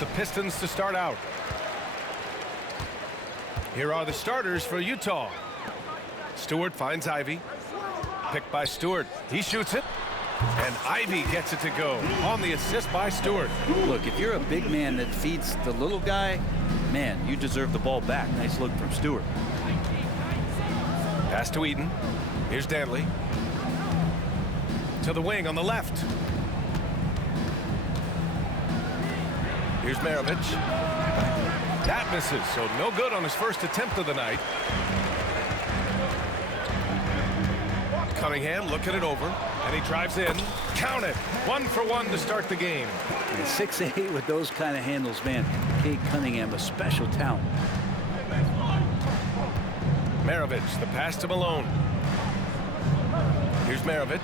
the Pistons to start out. Here are the starters for Utah. Stewart finds Ivy. Picked by Stewart. He shoots it. And Ivy gets it to go on the assist by Stewart. Look, if you're a big man that feeds the little guy, man, you deserve the ball back. Nice look from Stewart. Pass to Eden. Here's Danley. To the wing on the left. Here's Maravich. That misses, so no good on his first attempt of the night. Cunningham looking it over, and he drives in. Count it. 1 for 1 to start the game. 6'8" with those kind of handles, man. Cade Cunningham, a special talent. Maravich, the pass to Malone. Here's Maravich.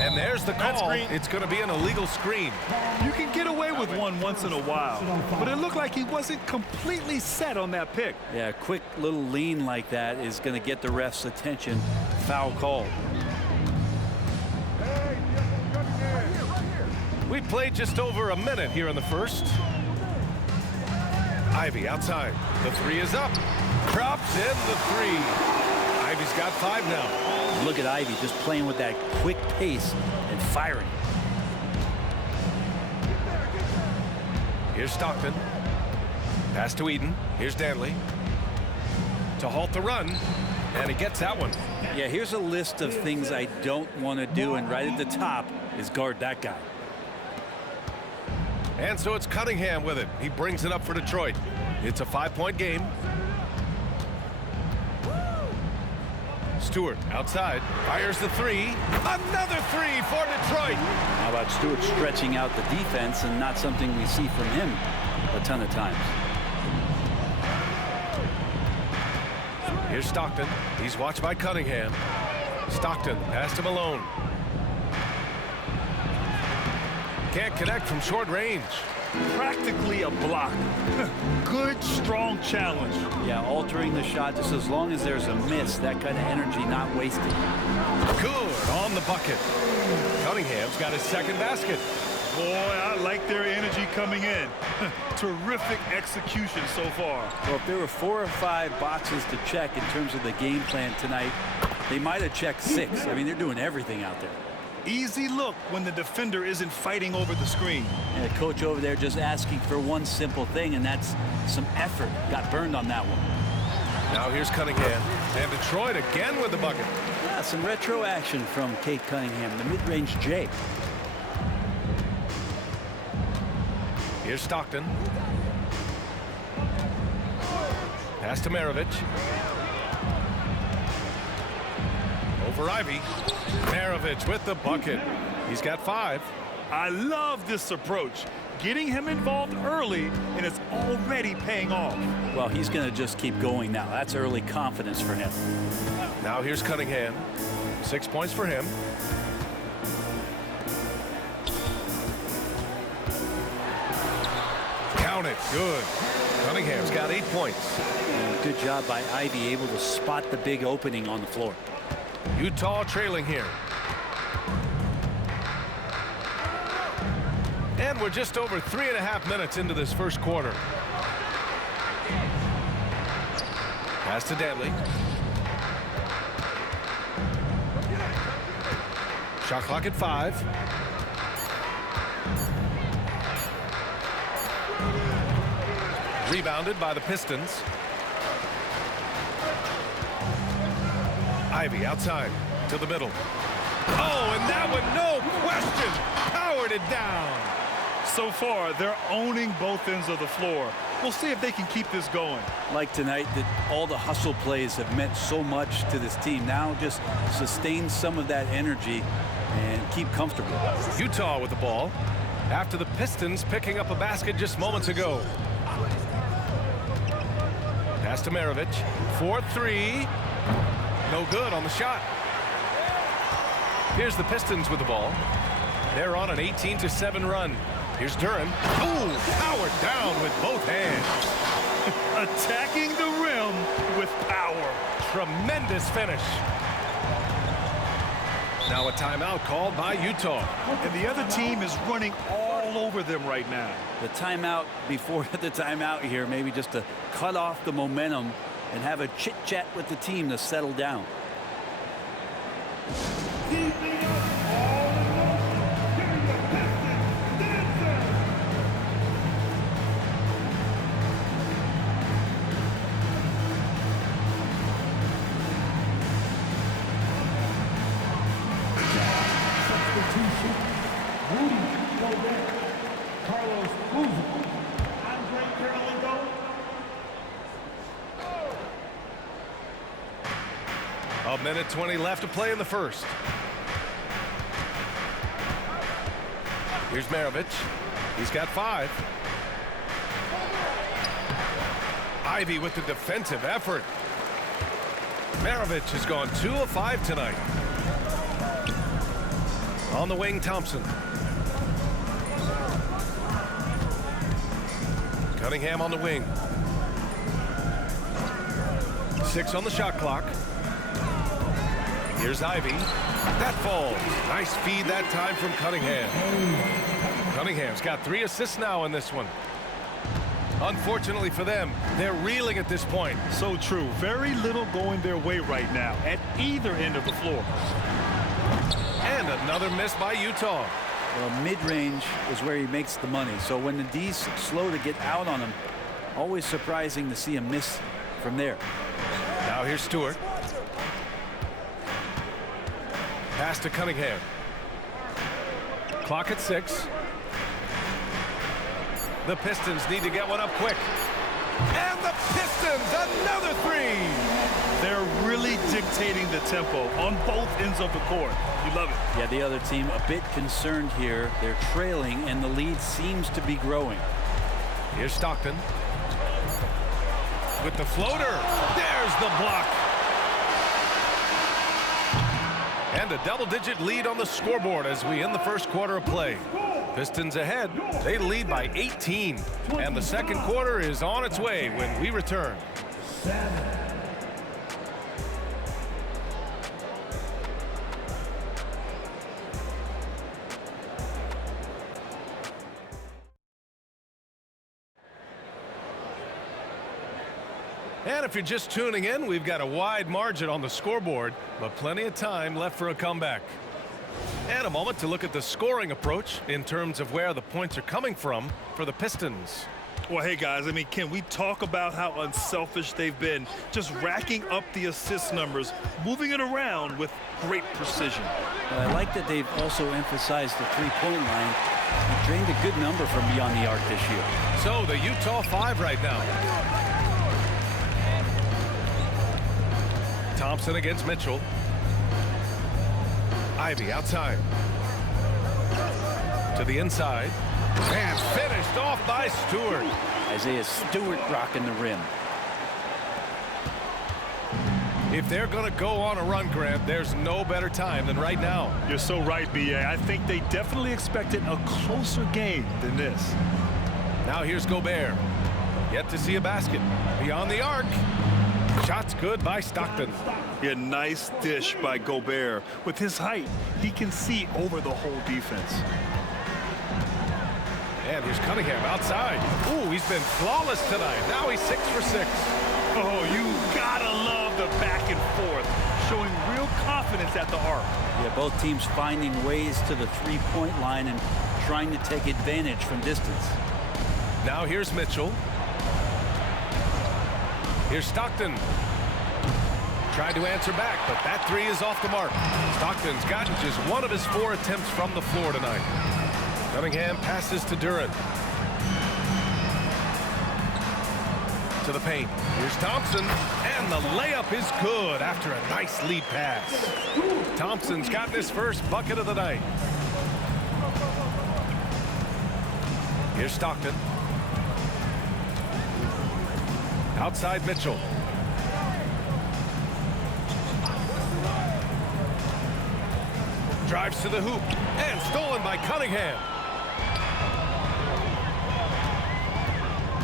And there's the call. It's going to be an illegal screen. You can get away with one once in a while, but it looked like he wasn't completely set on that pick. Yeah, a quick little lean like that is going to get the ref's attention. Foul call. We played just over a minute here in the first. Ivy outside. The three is up. Drops in the three. Ivy's got 5 now. Look at Ivy just playing with that quick pace and firing. Here's Stockton. Pass to Eden. Here's Danley. To halt the run. And he gets that one. Yeah, here's a list of things I don't want to do, and right at the top is guard that guy. And so it's Cunningham with it. He brings it up for Detroit. It's a 5-point game. Stewart outside, fires the three. Another three for Detroit. How about Stewart stretching out the defense, and not something we see from him a ton of times. Here's Stockton. He's watched by Cunningham. Stockton, pass to Malone. Can't connect from short range. Practically a block. Good, strong challenge. Yeah, altering the shot just as long as there's a miss. That kind of energy not wasted. Good on the bucket. Cunningham's got his second basket. Boy, I like their energy coming in. Terrific execution so far. Well, if there were 4 or 5 boxes to check in terms of the game plan tonight, they might have checked 6. I mean, they're doing everything out there. Easy look when the defender isn't fighting over the screen. And the coach over there just asking for one simple thing, and that's some effort. Got burned on that one. Now here's Cunningham. And Detroit again with the bucket. Yeah, some retro action from Cade Cunningham, the mid-range J. Here's Stockton. Pass to Maravich. Over Ivy. Maravich with the bucket. He's got 5. I love this approach. Getting him involved early, and it's already paying off. Well, he's going to just keep going now. That's early confidence for him. Now here's Cunningham. 6 points for him. Count it. Good. Cunningham's got 8 points. And good job by Ivy, able to spot the big opening on the floor. Utah trailing here. And we're just over 3.5 minutes into this first quarter. Pass to Danley. Shot clock at 5. Rebounded by the Pistons. Ivy outside to the middle. Oh, and that one, no question, powered it down. So far, they're owning both ends of the floor. We'll see if they can keep this going. Like tonight, that all the hustle plays have meant so much to this team. Now just sustain some of that energy and keep comfortable. Utah with the ball after the Pistons picking up a basket just moments ago. Pass to Maravich. 4-3. No good on the shot. Here's the Pistons with the ball. They're on an 18-7 run. Here's Duran. Oh, powered down with both hands. Attacking the rim with power. Tremendous finish. Now a timeout called by Utah. And the other team is running all over them right now. The timeout before the timeout here, maybe just to cut off the momentum and have a chit-chat with the team to settle down. A minute 20 left to play in the first. Here's Maravich. He's got 5. Ivy with the defensive effort. Maravich has gone 2 of 5 tonight. On the wing, Thompson. Cunningham on the wing. 6 on the shot clock. Here's Ivy. That falls. Nice feed that time from Cunningham. Cunningham's got 3 assists now in this one. Unfortunately for them, they're reeling at this point. So true. Very little going their way right now at either end of the floor. And another miss by Utah. Well, mid-range is where he makes the money. So when the D's slow to get out on him, always surprising to see him miss from there. Now here's Stewart. Pass to Cunningham. Clock at 6. The Pistons need to get one up quick. And the Pistons, another 3. They're really dictating the tempo on both ends of the court. You love it. Yeah, the other team a bit concerned here. They're trailing, and the lead seems to be growing. Here's Stockton. With the floater. There's the block. And a double-digit lead on the scoreboard as we end the first quarter of play. Pistons ahead. They lead by 18. And the second quarter is on its way when we return. And if you're just tuning in, we've got a wide margin on the scoreboard, but plenty of time left for a comeback. And a moment to look at the scoring approach in terms of where the points are coming from for the Pistons. Well, hey, guys, I mean, can we talk about how unselfish they've been? Just racking up the assist numbers, moving it around with great precision. Well, I like that they've also emphasized the three-point line. They drained a good number from beyond the arc this year. So the Utah 5 right now. Thompson against Mitchell. Ivy outside. To the inside. And finished off by Stewart. Isaiah Stewart rocking the rim. If they're going to go on a run, Grant, there's no better time than right now. You're so right, B.A. I think they definitely expected a closer game than this. Now here's Gobert. Yet to see a basket. Beyond the arc. Shot's good by Stockton. Yeah, nice dish by Gobert. With his height, he can see over the whole defense. And here's Cunningham outside. Ooh, he's been flawless tonight. Now he's 6 for 6. Oh, you gotta love the back and forth, showing real confidence at the arc. Yeah, both teams finding ways to the three-point line and trying to take advantage from distance. Now here's Mitchell. Here's Stockton. Tried to answer back, but that 3 is off the mark. Stockton's gotten just 1 of his 4 attempts from the floor tonight. Cunningham passes to Durant. To the paint. Here's Thompson, and the layup is good after a nice lead pass. Thompson's gotten his first bucket of the night. Here's Stockton. Outside Mitchell. Drives to the hoop, and stolen by Cunningham.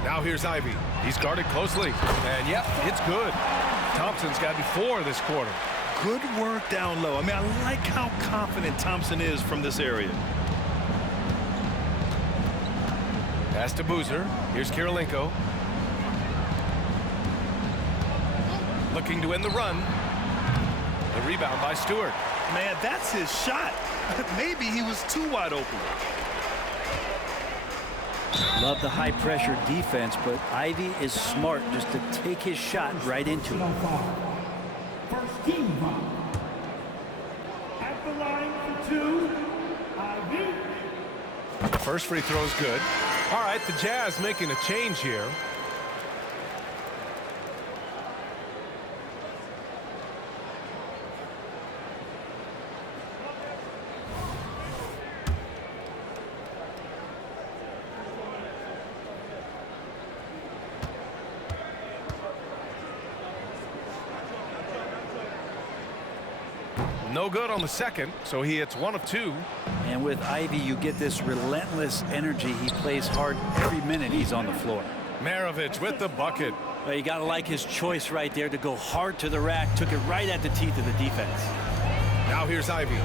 Now here's Ivy. He's guarded closely, and yep, it's good. Thompson's gotten 4 this quarter. Good work down low. I mean, I like how confident Thompson is from this area. Pass to Boozer. Here's Kirilenko. Looking to win the run. The rebound by Stewart. Man, that's his shot. Maybe he was too wide open. Love the high-pressure defense, but Ivy is smart just to take his shot right into it. First team foul. At the line for 2, Ivy. First free throw is good. All right, the Jazz making a change here. No good on the second, so he hits 1 of 2. And with Ivy, you get this relentless energy. He plays hard every minute he's on the floor. Maravich with the bucket. Well, you got to like his choice right there to go hard to the rack. Took it right at the teeth of the defense. Now here's Ivy.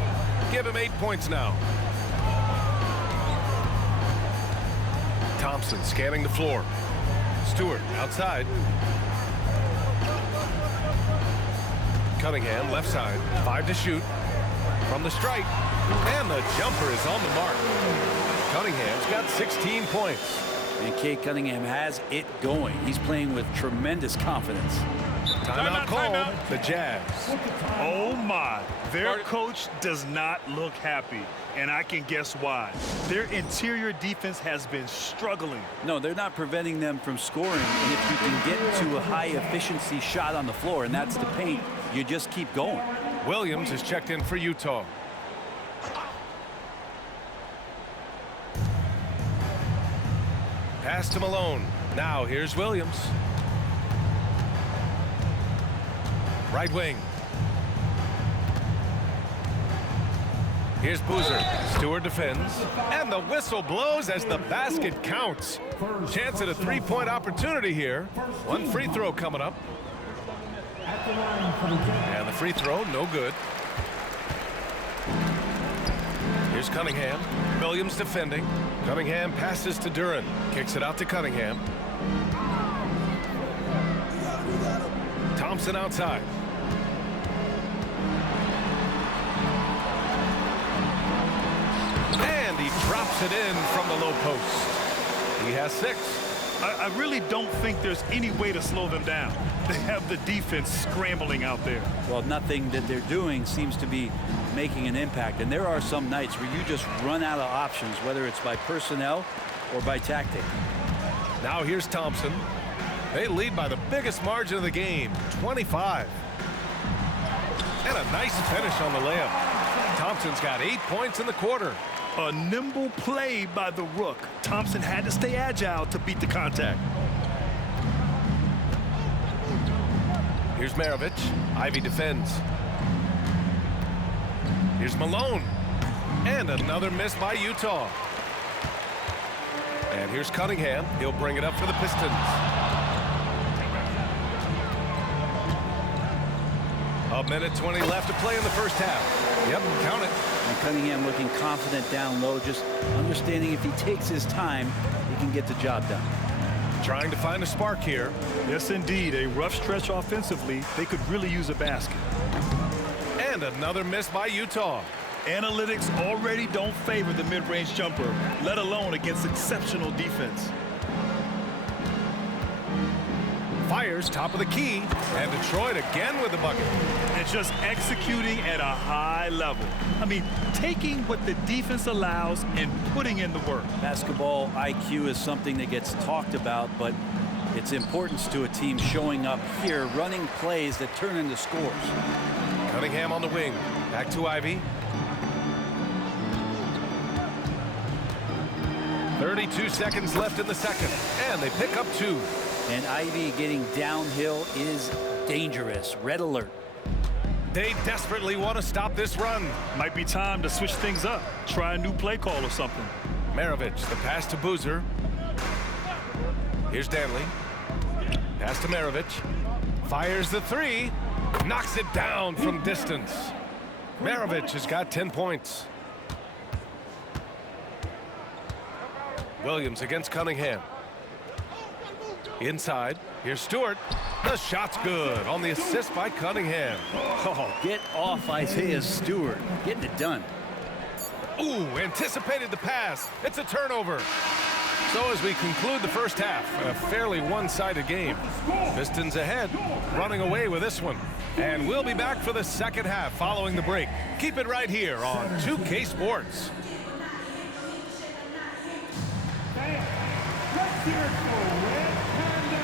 Give him 8 points now. Thompson scanning the floor. Stewart outside. Cunningham left side. 5 to shoot. From the stripe. And the jumper is on the mark. Cunningham's got 16 points. And Cade Cunningham has it going. He's playing with tremendous confidence. Timeout called. The Jazz. Oh my, their coach does not look happy, and I can guess why. Their interior defense has been struggling. No, they're not preventing them from scoring. And if you can get to a high efficiency shot on the floor, and that's the paint, you just keep going. Williams is checked in for Utah. Pass to Malone. Now here's Williams. Right wing. Here's Boozer. Stewart defends. And the whistle blows as the basket counts. Chance at a three-point opportunity here. One free throw coming up. And the free throw, no good. Here's Cunningham. Williams defending. Cunningham passes to Duran. Kicks it out to Cunningham. Thompson outside. And he drops it in from the low post. He has 6. I really don't think there's any way to slow them down. They have the defense scrambling out there. Well, nothing that they're doing seems to be making an impact. And there are some nights where you just run out of options, whether it's by personnel or by tactic. Now here's Thompson. They lead by the biggest margin of the game, 25. And a nice finish on the layup. Thompson's got 8 points in the quarter. A nimble play by the Rook. Thompson had to stay agile to beat the contact. Here's Maravich. Ivy defends. Here's Malone. And another miss by Utah. And here's Cunningham. He'll bring it up for the Pistons. A minute 20 left to play in the first half. Yep, count it. And Cunningham looking confident down low, just understanding if he takes his time, he can get the job done. Trying to find a spark here. Yes, indeed. A rough stretch offensively. They could really use a basket. And another miss by Utah. Analytics already don't favor the mid-range jumper, let alone against exceptional defense. Fires top of the key. And Detroit again with the bucket. And just executing at a high level. I mean, taking what the defense allows and putting in the work. Basketball IQ is something that gets talked about, but its importance to a team showing up here, running plays that turn into scores. Cunningham on the wing. Back to Ivy. 32 seconds left in the second. And they pick up 2. And Ivy getting downhill is dangerous. Red alert. They desperately want to stop this run. Might be time to switch things up. Try a new play call or something. Maravich, the pass to Boozer. Here's Danley. Pass to Maravich. Fires the 3. Knocks it down from distance. Maravich has got 10 points. Williams against Cunningham. Inside. Here's Stewart. The shot's good on the assist by Cunningham. Oh, get off Isaiah Stewart. Getting it done. Ooh, anticipated the pass. It's a turnover. So as we conclude the first half, a fairly one-sided game. Pistons ahead, running away with this one. And we'll be back for the second half following the break. Keep it right here on 2K Sports. Let's hear it for Red Panda.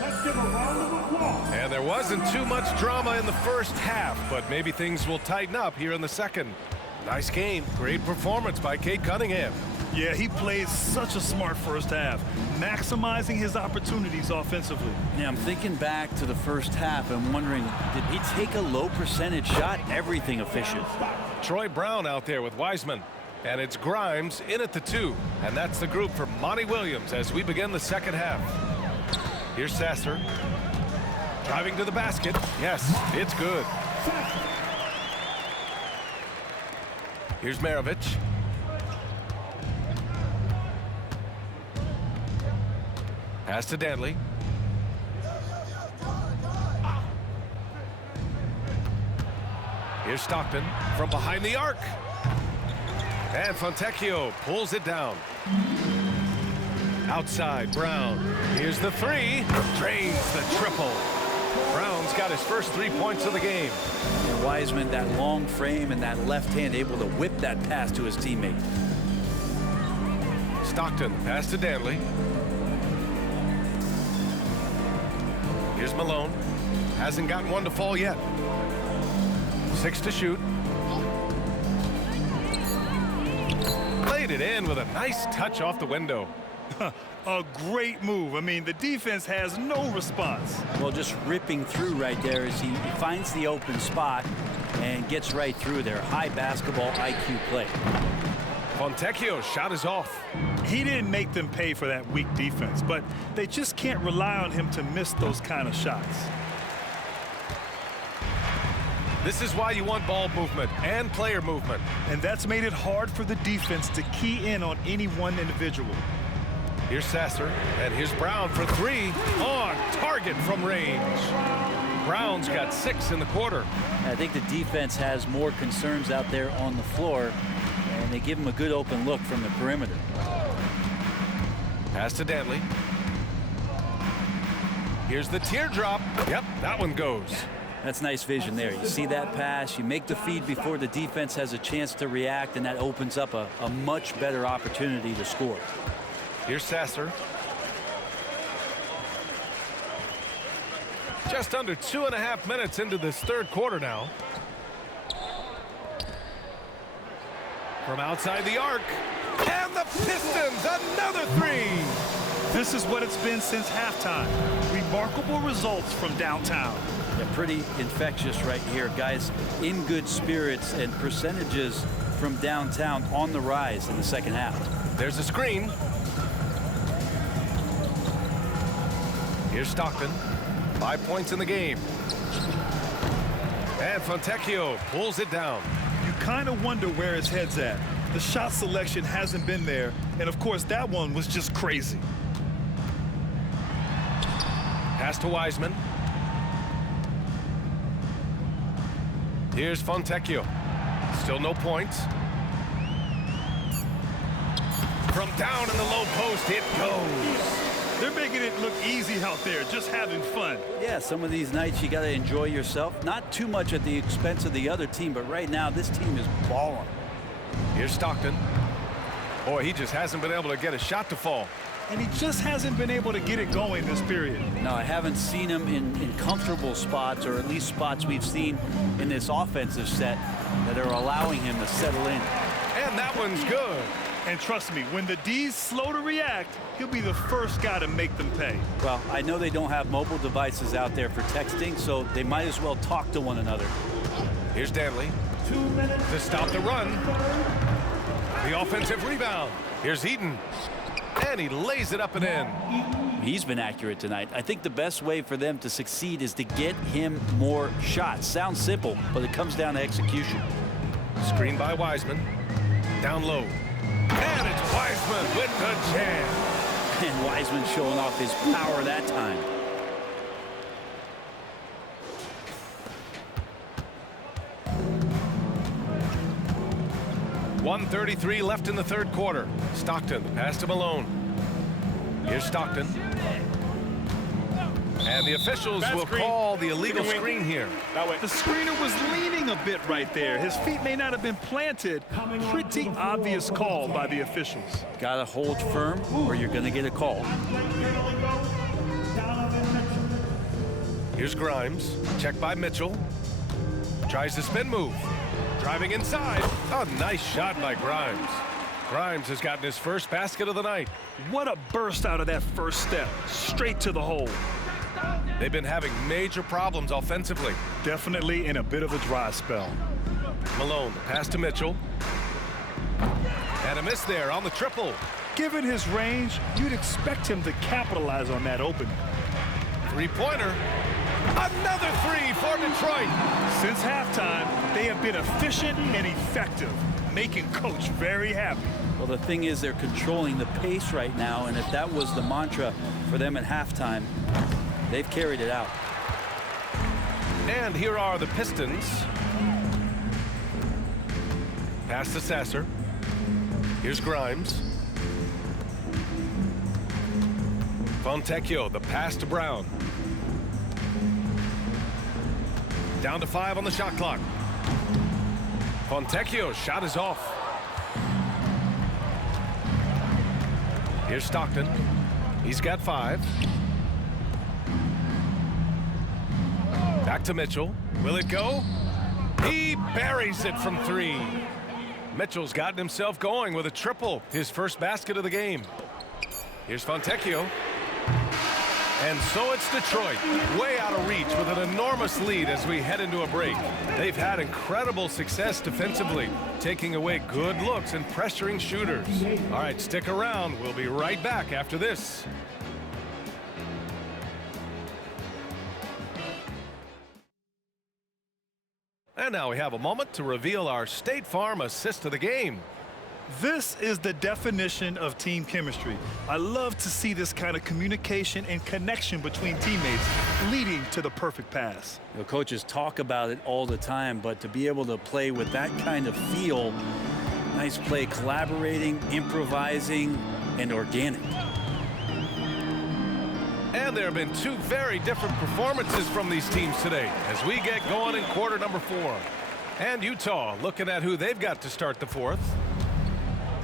Let's give a round of applause. And there wasn't too much drama in the first half, but maybe things will tighten up here in the second. Nice game. Great performance by Cade Cunningham. Yeah, he played such a smart first half, maximizing his opportunities offensively. Yeah, I'm thinking back to the first half and wondering, did he take a low percentage shot? Everything efficient. Troy Brown out there with Wiseman. And it's Grimes in at the 2. And that's the group for Monty Williams as we begin the second half. Here's Sasser. Driving to the basket. Yes, it's good. Here's Maravich. Pass to Dantley. Here's Stockton from behind the arc. And Fontecchio pulls it down. Outside, Brown. Here's the 3. Drains the triple. Brown's got his first 3 points of the game. And Wiseman, that long frame and that left hand, able to whip that pass to his teammate. Stockton, pass to Dantley. Here's Malone. Hasn't gotten one to fall yet. 6 to shoot. Played it in with a nice touch off the window. A great move. I mean, the defense has no response. Well, just ripping through right there as he finds the open spot and gets right through there. High basketball IQ play. Fontecchio's shot is off. He didn't make them pay for that weak defense, but they just can't rely on him to miss those kind of shots. This is why you want ball movement and player movement. And that's made it hard for the defense to key in on any one individual. Here's Sasser, and here's Brown for 3 on target from range. Brown's got 6 in the quarter. I think the defense has more concerns out there on the floor, and they give him a good open look from the perimeter. Pass to Dantley. Here's the teardrop. Yep, that one goes. That's nice vision there. You see that pass, you make the feed before the defense has a chance to react, and that opens up a much better opportunity to score. Here's Sasser. Just under 2.5 minutes into this third quarter now. From outside the arc. And the Pistons, another 3. This is what it's been since halftime. Remarkable results from downtown. Yeah, pretty infectious right here. Guys in good spirits, and percentages from downtown on the rise in the second half. There's a screen. Here's Stockton. 5 points in the game. And Fontecchio pulls it down. You kind of wonder where his head's at. The shot selection hasn't been there. And of course, that one was just crazy. Pass to Wiseman. Here's Fontecchio. Still no points. From down in the low post, it goes. They're making it look easy out there, just having fun. Yeah, some of these nights you got to enjoy yourself. Not too much at the expense of the other team, but right now this team is balling. Here's Stockton. Boy, he just hasn't been able to get a shot to fall. and he just hasn't been able to get it going this period. No, I haven't seen him in comfortable spots, or at least spots we've seen in this offensive set that are allowing him to settle in. And that one's good. And trust me, when the D's slow to react, he'll be the first guy to make them pay. Well, I know they don't have mobile devices out there for texting, so they might as well talk to one another. Here's Danley 2 minutes. to stop the run. The offensive rebound. Here's Eaton. And he lays it up and in. He's been accurate tonight. I think the best way for them to succeed is to get him more shots. Sounds simple, but it comes down to execution. Screen by Wiseman. Down low. And it's Wiseman with the jam. And Wiseman showing off his power that time. .133 left in the third quarter. Stockton, the pass to Malone. Here's Stockton. And the officials will call the illegal screen here. The screener was leaning a bit right there. His feet may not have been planted. Pretty obvious call by the officials. Gotta hold firm or you're gonna get a call. Here's Grimes. Check by Mitchell. Tries the spin move. Driving inside. A nice shot by Grimes. Grimes has gotten his first basket of the night. What a burst out of that first step. Straight to the hole. They've been having major problems offensively. Definitely in a bit of a dry spell. Malone, the pass to Mitchell. And a miss there on the triple. Given his range, you'd expect him to capitalize on that opening. Three-pointer. Another three for Detroit. Since halftime, they have been efficient and effective, making Coach very happy. Well, the thing is they're controlling the pace right now, and if that was the mantra for them at halftime, they've carried it out. And here are the Pistons. Pass to Sasser. Here's Grimes. Fontecchio, the pass to Brown. Down to 5 on the shot clock. Fontecchio's shot is off. Here's Stockton. He's got 5. Back to Mitchell. Will it go? He buries it from 3. Mitchell's gotten himself going with a triple, his first basket of the game. Here's Fontecchio. And so it's Detroit, way out of reach with an enormous lead as we head into a break. They've had incredible success defensively, taking away good looks and pressuring shooters. All right, stick around. We'll be right back after this. And now we have a moment to reveal our State Farm assist of the game. This is the definition of team chemistry. I love to see this kind of communication and connection between teammates leading to the perfect pass. You know, coaches talk about it all the time, but to be able to play with that kind of feel, nice play, collaborating, improvising, and organic. And there have been 2 very different performances from these teams today as we get going in quarter number 4. And Utah looking at who they've got to start the 4th.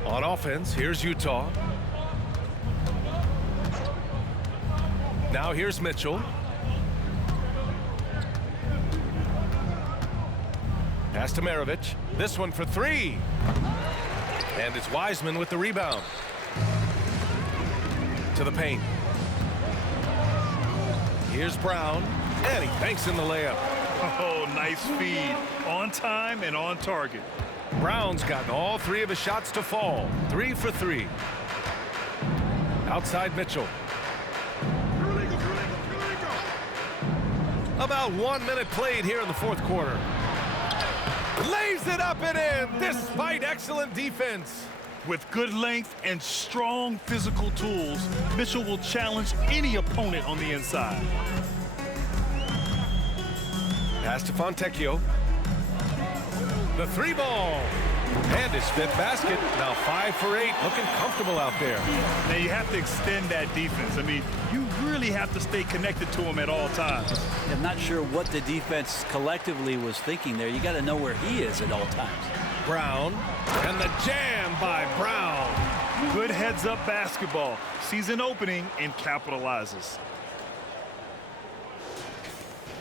On offense, here's Utah. Now here's Mitchell. Pass to Maravich. This one for 3. And it's Wiseman with the rebound. To the paint. Here's Brown. And he banks in the layup. Oh, nice feed. On time and on target. Brown's gotten all 3 of his shots to fall. 3 for 3. Outside Mitchell. About 1 minute played here in the 4th quarter. Lays it up and in despite excellent defense. With good length and strong physical tools, Mitchell will challenge any opponent on the inside. Pass to Fontecchio. The 3 ball. And his 5th basket. Now 5 for 8. Looking comfortable out there. Now you have to extend that defense. I mean, you really have to stay connected to him at all times. I'm not sure what the defense collectively was thinking there. You got to know where he is at all times. Brown. And the jam by Brown. Good heads-up basketball. Sees an opening and capitalizes.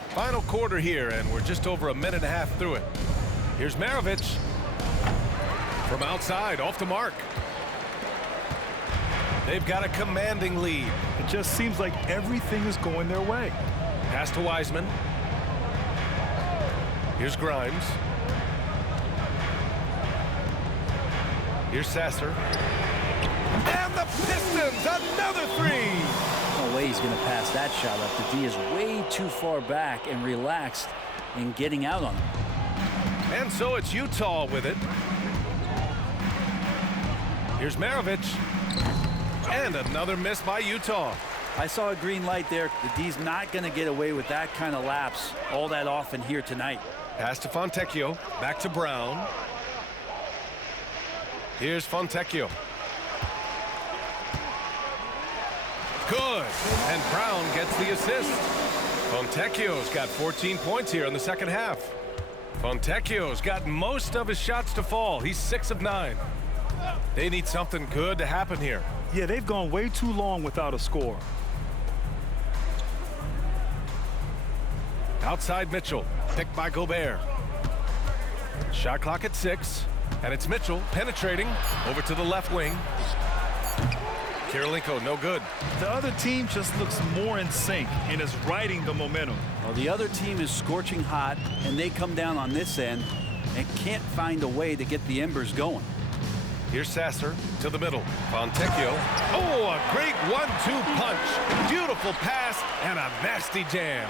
Final quarter here, and we're just over a minute and a half through it. Here's Maravich. From outside, off the mark. They've got a commanding lead. It just seems like everything is going their way. Pass to Wiseman. Here's Grimes. Here's Sasser. And the Pistons, another three! No way he's going to pass that shot up. The D is way too far back and relaxed in getting out on him. And so it's Utah with it. Here's Maravich. And another miss by Utah. I saw a green light there. The D's not going to get away with that kind of lapse all that often here tonight. Pass to Fontecchio. Back to Brown. Here's Fontecchio. Good. And Brown gets the assist. Fontecchio's got 14 points here in the second half. Fontecchio's got most of his shots to fall. He's 6 of 9. They need something good to happen here. Yeah, they've gone way too long without a score. Outside Mitchell, picked by Gobert. Shot clock at 6, and it's Mitchell penetrating over to the left wing. Kirilenko, no good. The other team just looks more in sync and is riding the momentum. Well, the other team is scorching hot, and they come down on this end and can't find a way to get the embers going. Here's Sasser to the middle. Fontecchio. Oh, a great 1-2 punch. Beautiful pass and a nasty jam.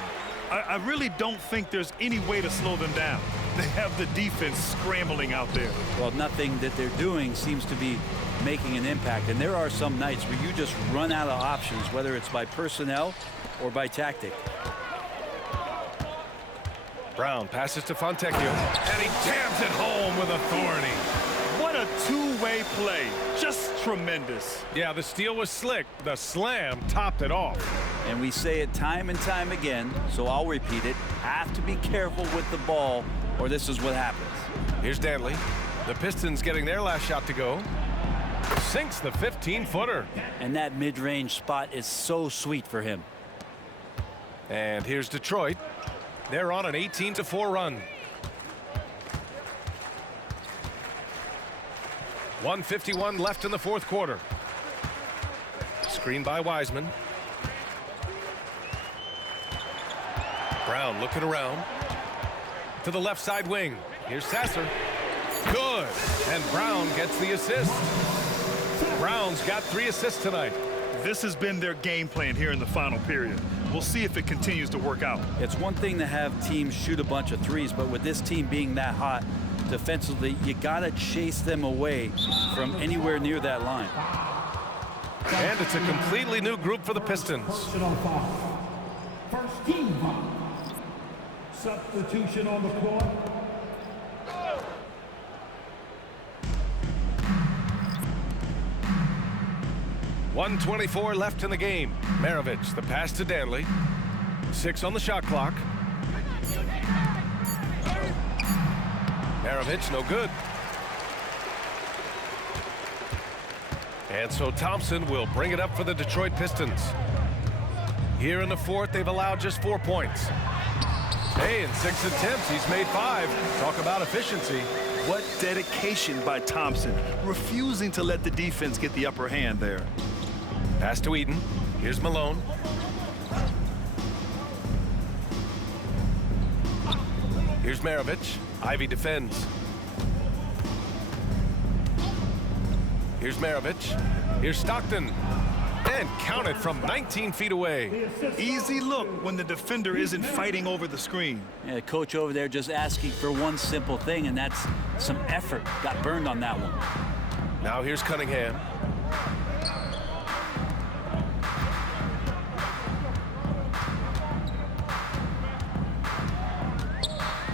I really don't think there's any way to slow them down. They have the defense scrambling out there. Well, nothing that they're doing seems to be making an impact. And there are some nights where you just run out of options, whether it's by personnel or by tactic. Brown passes to Fontecchio, and he jams it home with authority. What a two-way play. Just tremendous. Yeah, the steal was slick. The slam topped it off. And we say it time and time again, so I'll repeat it. Have to be careful with the ball, or this is what happens. Here's Danley. The Pistons getting their last shot to go. Sinks the 15-footer. And that mid-range spot is so sweet for him. And here's Detroit. They're on an 18-4 run. 1:51 left in the fourth quarter. Screen by Wiseman. Brown looking around to the left side wing. Here's Sasser. Good. And Brown gets the assist. Brown's got 3 assists tonight. This has been their game plan here in the final period. We'll see if it continues to work out. It's one thing to have teams shoot a bunch of threes, but with this team being that hot defensively, you got to chase them away from anywhere near that line. And it's a completely new group for the Pistons. Personal foul. First team foul. Substitution on the court. .124 left in the game. Maravich, the pass to Danley. 6 on the shot clock. Maravich, no good. And so Thompson will bring it up for the Detroit Pistons. Here in the fourth, they've allowed just 4 points. Hey, in 6 attempts, he's made 5. Talk about efficiency. What dedication by Thompson, refusing to let the defense get the upper hand there. Pass to Eden. Here's Malone. Here's Maravich. Ivy defends. Here's Maravich. Here's Stockton. And counted from 19 feet away. Easy look when the defender isn't fighting over the screen. Yeah, the coach over there just asking for one simple thing, and that's some effort. Got burned on that one. Now here's Cunningham.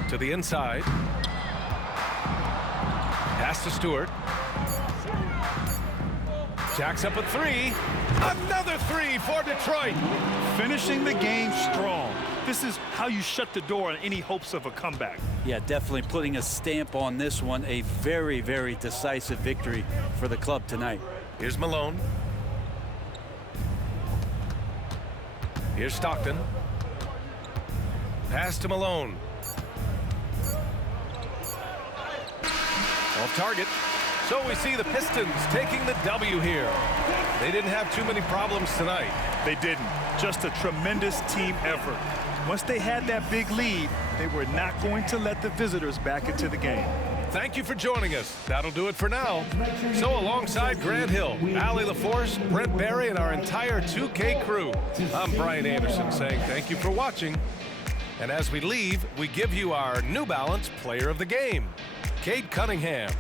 To the inside. Pass to Stewart. Jacks up a 3. Another 3 for Detroit. Finishing the game strong. This is how you shut the door on any hopes of a comeback. Yeah, definitely putting a stamp on this one. A very, very decisive victory for the club tonight. Here's Malone. Here's Stockton. Pass to Malone. Off target. So we see the Pistons taking the W here. They didn't have too many problems tonight. They didn't. Just a tremendous team effort. Once they had that big lead, they were not going to let the visitors back into the game. Thank you for joining us. That'll do it for now. So alongside Grant Hill, Allie LaForce, Brent Barry, and our entire 2K crew, I'm Brian Anderson saying thank you for watching. And as we leave, we give you our New Balance Player of the Game, Cade Cunningham.